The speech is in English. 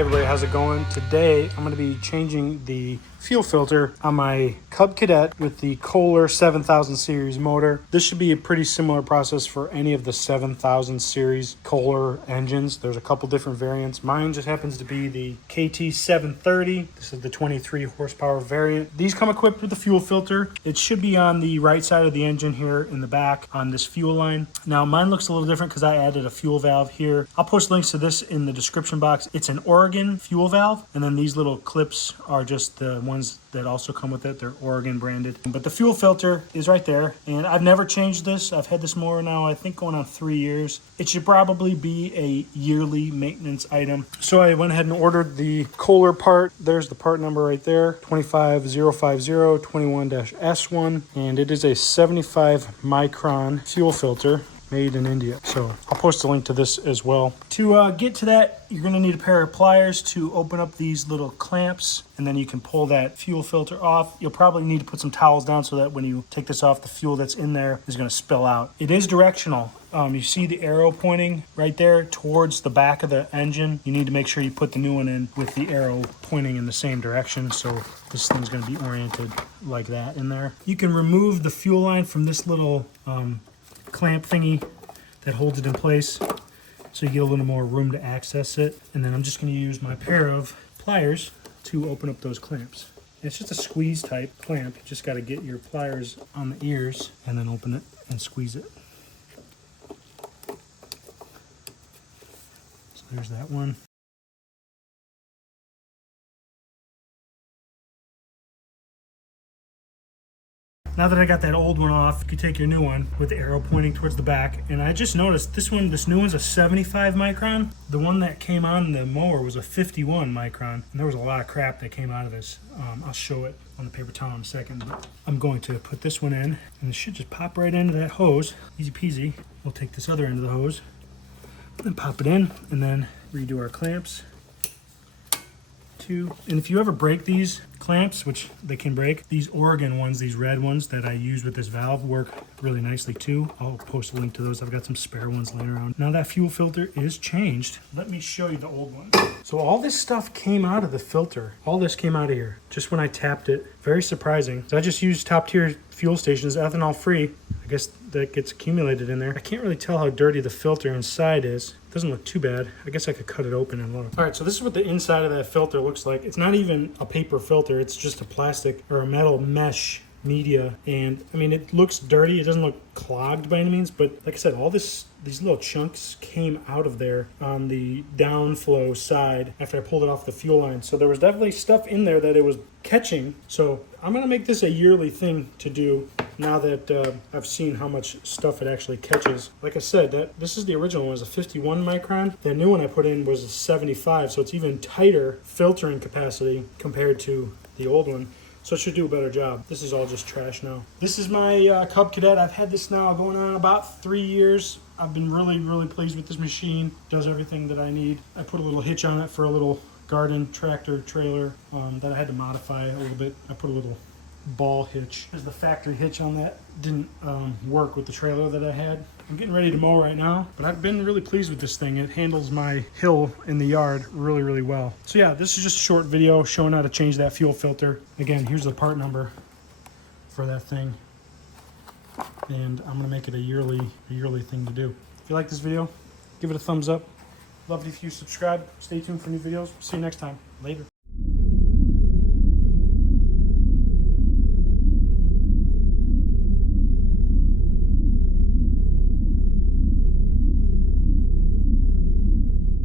Hey everybody, how's it going? Today I'm going to be changing the fuel filter on my Cub Cadet with the Kohler 7000 series motor. This should be a pretty similar process for any of the 7000 series Kohler engines. There's a couple different variants. Mine just happens to be the KT 730. This is the 23 horsepower variant. These come equipped with a fuel filter. It should be on the right side of the engine here in the back on this fuel line. Now mine looks a little different because I added a fuel valve here. I'll post links to this in the description box. It's an Oregon fuel valve, and then these little clips are just the ones that also come with it. They're Oregon branded, but the fuel filter is right there, and I've never changed this. I've had this mower now, I think, going on 3 years. It should probably be a yearly maintenance item. So I went ahead and ordered the Kohler part. There's the part number right there, 25050-21-S1, and it is a 75 micron fuel filter made in India. So I'll post a link to this as well. To get to that, you're gonna need a pair of pliers to open up these little clamps, and then you can pull that fuel filter off. You'll probably need to put some towels down so that when you take this off, the fuel that's in there is gonna spill out. It is directional. You see the arrow pointing right there towards the back of the engine. You need to make sure you put the new one in with the arrow pointing in the same direction, so this thing's gonna be oriented like that in there. You can remove the fuel line from this little clamp thingy that holds it in place, so you get a little more room to access it. And then I'm just going to use my pair of pliers to open up those clamps. It's just a squeeze type clamp. You just got to get your pliers on the ears and then open it and squeeze it. So there's that one. Now that I got that old one off, you can take your new one with the arrow pointing towards the back. And I just noticed this new one's a 75 micron. The one that came on the mower was a 51 micron. And there was a lot of crap that came out of this. I'll show it on the paper towel in a second. But I'm going to put this one in, and it should just pop right into that hose. Easy peasy. We'll take this other end of the hose and pop it in, and then redo our clamps. And if you ever break these clamps, which they can break, these Oregon ones, these red ones that I use with this valve work really nicely too. I'll post a link to those. I've got some spare ones laying around. Now that fuel filter is changed. Let me show you the old one. So all this stuff came out of the filter. All this came out of here just when I tapped it. Very surprising. So I just used top tier fuel stations, ethanol free. I guess that gets accumulated in there. I can't really tell how dirty the filter inside is. It doesn't look too bad. I guess I could cut it open and look. All right, so this is what the inside of that filter looks like. It's not even a paper filter. It's just a plastic or a metal mesh media. And I mean, it looks dirty. It doesn't look clogged by any means, but like I said, all these little chunks came out of there on the downflow side after I pulled it off the fuel line. So there was definitely stuff in there that it was catching. So I'm gonna make this a yearly thing to do now that I've seen how much stuff it actually catches. Like I said, this is the original one, was a 51 micron. The new one I put in was a 75, so it's even tighter filtering capacity compared to the old one. So it should do a better job. This is all just trash now. This is my Cub Cadet. I've had this now going on about 3 years. I've been really pleased with this machine. Does everything that I need. I put a little hitch on it for a little garden tractor trailer that I had to modify a little bit. I put a little ball hitch. There's the factory hitch on that. Didn't work with the trailer that I had. I'm getting ready to mow right now, but I've been really pleased with this thing. It handles my hill in the yard really well. So yeah, this is just a short video showing how to change that fuel filter. Again, here's the part number for that thing. And I'm gonna make it a yearly thing to do. If you like this video, give it a thumbs up. Love it if you subscribe. Stay tuned for new videos. See you next time. Later.